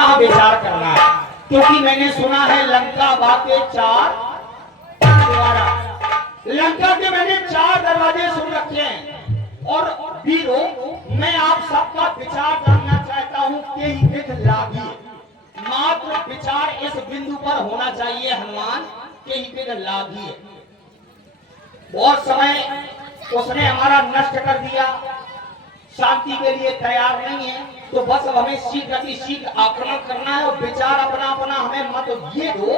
पुनः विचार करना है, क्योंकि मैंने सुना है लंका बाके 4 द्वारा, लंका के मैंने 4 दरवाजे सुन रखे हैं। और वीरों, मैं आप सबका विचार जानना चाहता हूं कि विध लागी, मात्र विचार इस बिंदु पर होना चाहिए हनुमान के विध लागी। बहुत समय उसने हमारा नष्ट कर दिया, शांति के लिए तैयार नहीं है, तो बस हमें शीघ्र अति शीघ्र आक्रमण करना है और विचार अपना अपना हमें मत ये दो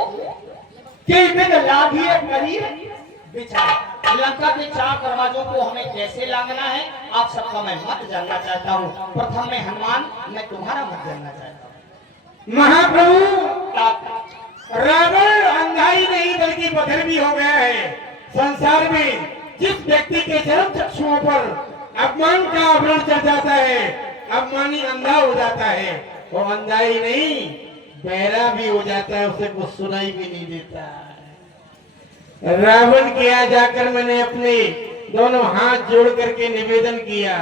कि विध लागी करीब विचार। लंका के 4 दरवाजों को हमें कैसे लांघना है, आप सबका मैं मत जानना चाहता हूँ। प्रथम में हनुमान, मैं तुम्हारा मत जानना चाहता हूँ। महाप्रभु, रावण अंधाई नहीं बल्कि बधिर भी हो गया है। संसार में जिस व्यक्ति के चरम चक्षुओं पर अपमान का आवरण चढ़ जाता है, अपमानी अंधा हो जाता है, वो अंधाई नहीं बहरा भी हो जाता है, उसे कुछ सुनाई भी नहीं देता। रावण के यहाँ जाकर मैंने अपने दोनों हाथ जोड़ करके निवेदन किया,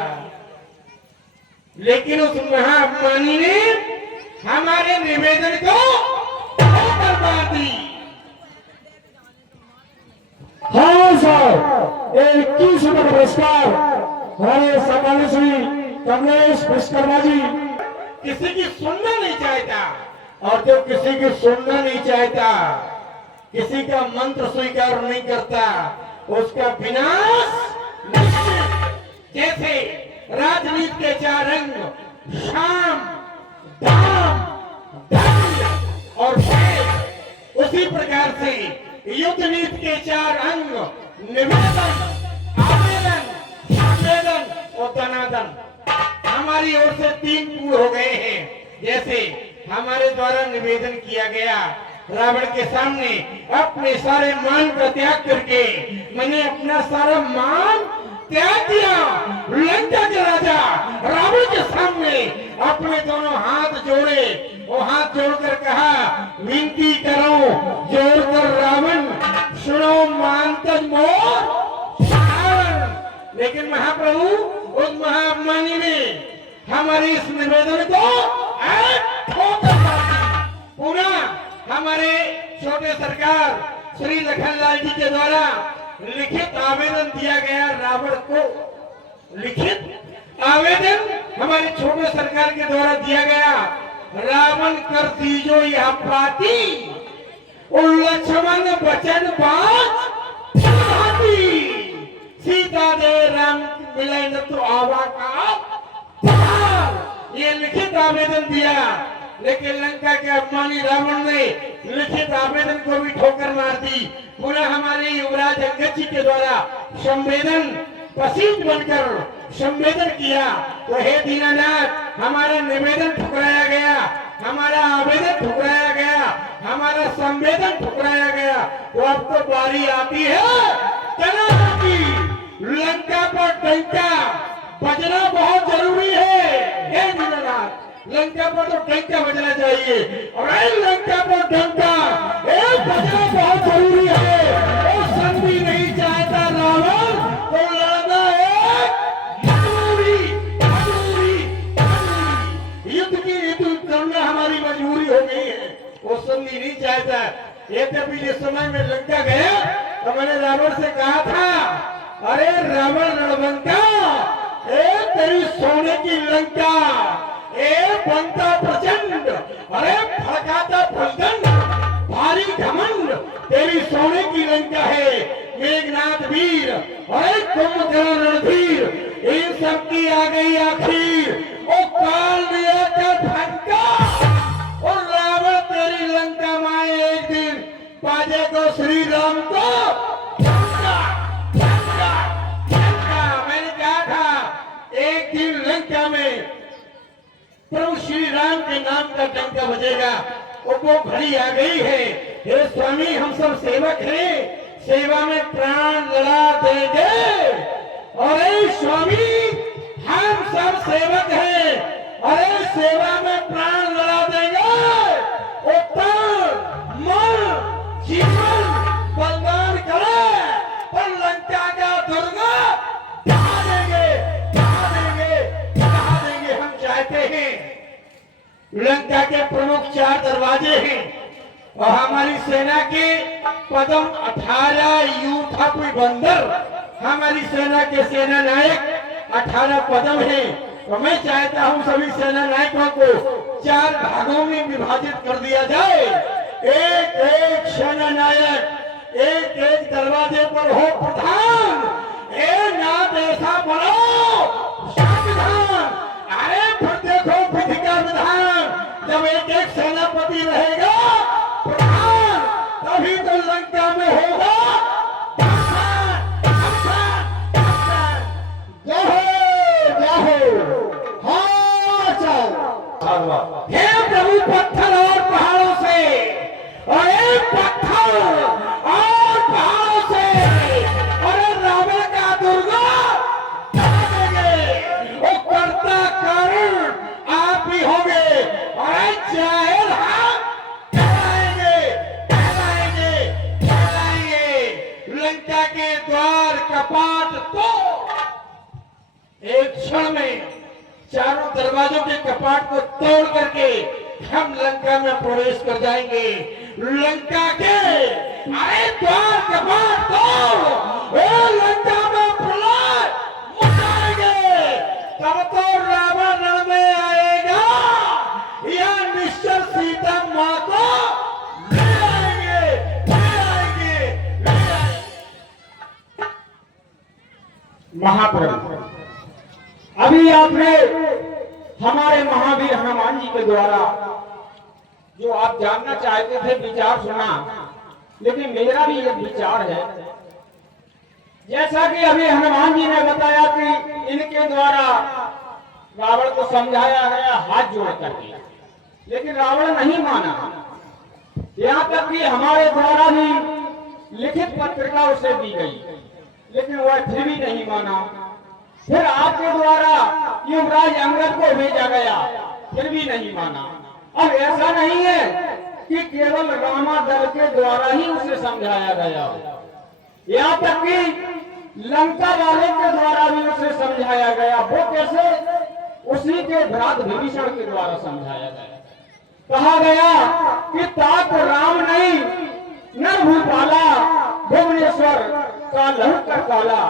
लेकिन उस महाअपमानी ने हमारे निवेदन को बर्बाद दी। हाँ सर, 21 रुपये पुरस्कार हमारे सम्मानित श्री कमलेश विश्वकर्मा जी। किसी की सुनना नहीं चाहता, और जो किसी की सुनना नहीं चाहता, किसी का मंत्र स्वीकार नहीं करता, उसका विनाश निश्चित। जैसे राजनीति के 4 रंग शाम, दाम, दंड और भेद, उसी प्रकार से युद्ध नीति के 4 अंग निवेदन, आवेदन, संवेदन और धनादन हमारी ओर से 3 पूर्ण हो गए हैं। जैसे हमारे द्वारा निवेदन किया गया, रावण के सामने अपने सारे मान का त्याग करके मैंने अपना सारा मान त्याग दिया। लंका के राजा रावण के सामने अपने दोनों हाथ जोड़े, वो हाथ जोड़कर कहा, विनती करो जोड़कर रावण, सुनो मानतज मोर श्रावण। लेकिन महाप्रभु, उस महाअपमानी ने हमारे इस निवेदन को ठोकर मार दी। पुनः हमारे छोटे सरकार श्री लखनलाल जी के द्वारा लिखित आवेदन दिया गया रावण को। लिखित आवेदन हमारे छोटे सरकार के द्वारा दिया गया, रावण कर दीजो यह पाती, लक्ष्मण वचन बात सीता दे राम मिले न तो आवा का। ये लिखित आवेदन दिया, लेकिन लंका के अपमानी रावण ने लिखित आवेदन को भी ठोकर मार दी। पुनः हमारे युवराज अंगद जी के द्वारा संवेदन पसीज बनकर संवेदन किया, तो हे दीनानाथ, हमारा निवेदन ठुकराया गया, हमारा आवेदन ठुकराया गया, हमारा संवेदन ठुकराया गया। तो अब तो बारी आती है तना की। लंका पर डंका बजना बहुत जरूरी है। हे दीनानाथ, लंका पर तो डंका बजना चाहिए, और लंका पर डंका बजना बहुत जरूरी है। और संधि नहीं चाहता रावण, तो लड़ना एक मजबूरी। युद्ध की युद्ध करना हमारी मजबूरी हो गई है, वो संधि नहीं चाहता। यद्यपि जिस समय में लंका गया, तो मैंने रावण से कहा था, अरे रावण रणबंका, तेरी सोने की लंका, बनता प्रचंड, अरे फड़काता फलदंड, भारी घमंड, तेरी सोने की लंका है। मेघनाथ वीर, अरे कुंभकर्ण रणधीर, इन सब की आ गई आखिर। ओ काल दिया का धक्का, और रावण तेरी लंका माए एक दिन बाजे को श्री राम को। मैंने कहा था एक दिन लंका में प्रभु श्री राम के नाम का डंका बजेगा, और वो घड़ी आ गई है। हे स्वामी, हम सब सेवक हैं, सेवा में प्राण लड़ा देंगे। अरे स्वामी, हम सब सेवक हैं, अरे सेवा में प्राण लड़ा देंगे। मन जीवन बलिदान करे, पर लंका का दुर्गा ढहा देंगे, ढहा देंगे, ढहा देंगे। हम चाहते हैं लंका लंका के प्रमुख 4 दरवाजे हैं और हमारी सेना के पदम 18 यू था कोई बंदर। हमारी सेना के सेना नायक 18 पदम हैं। तो मैं चाहता हूं सभी सेना नायकों को 4 भागों में विभाजित कर दिया जाए। एक एक सेना नायक एक एक दरवाजे पर हो प्रधान। नाथ ऐसा बोलो संविधान। अरे फिर देखो विधि का विधान। जब एक एक सेनापति रहेगा प्रधान तभी तो लंका में होगा हे प्रभु पत्थर और पहाड़ों से और एक पत्थर और पहाड़ों से और रावण का दुर्गा वो कर्ता कारण आप ही होंगे और जाहिर हम कहलाएंगे लंका के द्वार कपाट तो एक क्षण में चारों दरवाजों के कपाट को तोड़ करके हम लंका में प्रवेश कर जाएंगे। लंका के अरे द्वार कपाट तोड़ लंका में प्रलय मचाएंगे। तब तो रावण रण में आएगा या निश्चल सीता माँ को ले आएंगे, ले आएंगे, ले आएंगे। महाप्रभु, अभी आपने हमारे महावीर हनुमान जी के द्वारा जो आप जानना चाहते थे विचार सुना, लेकिन मेरा भी एक विचार है। जैसा कि अभी हनुमान जी ने बताया कि इनके द्वारा रावण को समझाया गया हाथ जोड़ करके, लेकिन रावण नहीं माना। यहाँ तक कि हमारे द्वारा भी लिखित पत्रिका उसे दी गई, लेकिन वह फिर भी नहीं माना। फिर आपके द्वारा युवराज अंगद को भेजा गया, फिर भी नहीं माना। अब ऐसा नहीं है कि केवल रामादल के द्वारा ही उसे समझाया गया, यहाँ तक कि लंका वाले के द्वारा भी उसे समझाया गया। वो कैसे? उसी के भ्रात विभीषण के द्वारा समझाया गया। कहा गया कि तात राम नहीं नर भूपाला, भुवनेश्वर का लहू कर काला,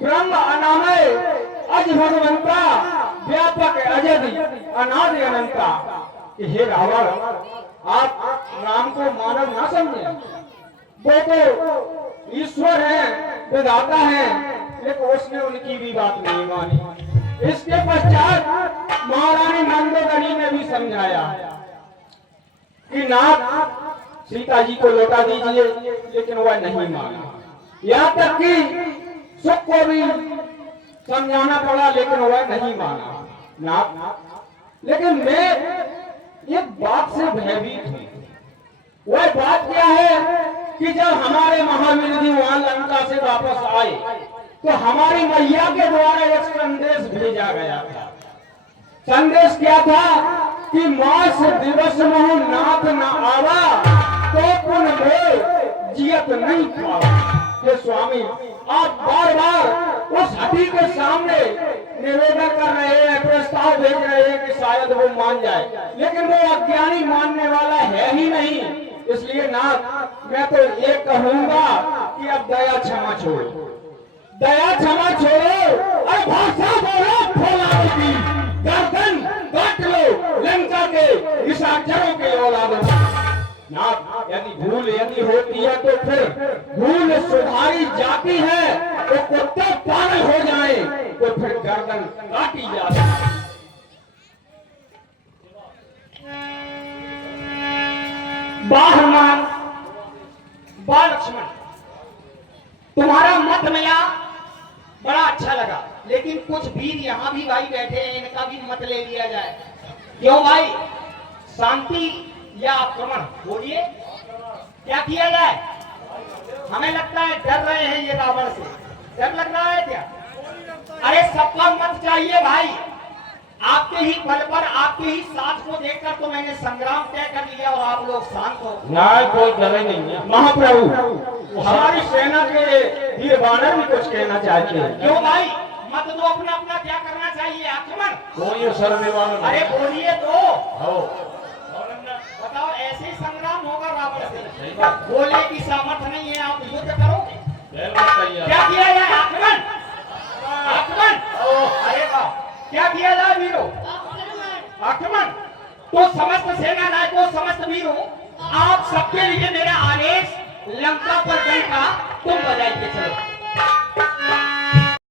ब्रह्म अनामय अज भगवंता, व्यापक अजद अनादि अनंता। हे रावण, आप राम को मानव ना समझे, वो तो ईश्वर है, विधाता है, लेकिन उसने उनकी भी बात नहीं मानी। इसके पश्चात महारानी नंदोदरी ने भी समझाया कि नाथ सीता जी को लौटा दीजिए, लेकिन वह नहीं माना। यहाँ तक कि सुख को भी समझाना पड़ा, लेकिन वह नहीं माना ना। लेकिन मैं एक बात से भयभीत हूं। वह बात क्या है कि जब हमारे महावीर जी वहां लंका से वापस आए तो हमारी मैया के द्वारा एक संदेश भेजा गया था। संदेश क्या था कि मास दिवस मोह नाथ न आवा तो पुन भे जियत नहीं पावा। ये स्वामी, आप बार बार उस हटी के सामने निवेदन कर रहे हैं, प्रस्ताव भेज रहे हैं कि शायद वो मान जाए, लेकिन वो अज्ञानी मानने वाला है ही नहीं। इसलिए नाथ, मैं तो ये कहूंगा कि अब दया क्षमा छोड़ो, दया क्षमा छोड़ो और भाषा बोलो फौलाद की, गर्दन काट लो लंका के निशाचरों के औलादों। नाथ, यदि भूल यदि होती है तो फिर भूल सुधारी जाती है, तो कुत्ते पागल हो जाए तो फिर गर्दन काटी जाती है। हनुमान, बा लक्ष्मण, तुम्हारा मत मिला, बड़ा अच्छा लगा, लेकिन कुछ वीर यहाँ भी भाई बैठे हैं, इनका भी मत ले लिया जाए। क्यों भाई? शांति या आक्रमण? बोलिए, क्या किया जाए? हमें लगता है डर रहे हैं ये रावण से। डर लग रहा है क्या? अरे सबका मत चाहिए भाई। आपके ही बल पर, आपके ही साथ को देखकर तो मैंने संग्राम तय कर लिया और आप लोग शांत हो। ना, कोई डर नहीं है महाप्रभु, हमारी सेना के वीर वानर भी कुछ कहना चाहते हैं। क्यों भाई? मत दो, अपना अपना क्या करना चाहिए? आक्रमण? कोई असर नहीं वाला। अरे बोलिए तो। सही बात। बोले की सामर्थ्य नहीं है, आप युद्ध करोगे। बिल्कुल सही है। क्या किया जाए? आक्रमण, आक्रमण। अरे वाह, क्या किया जाए वीरों? आक्रमण। तो समस्त सेना नायकों, समस्त वीरों, आप सबके लिए मेरा आदेश, लंका पर गण का तुम बजाई के चलो।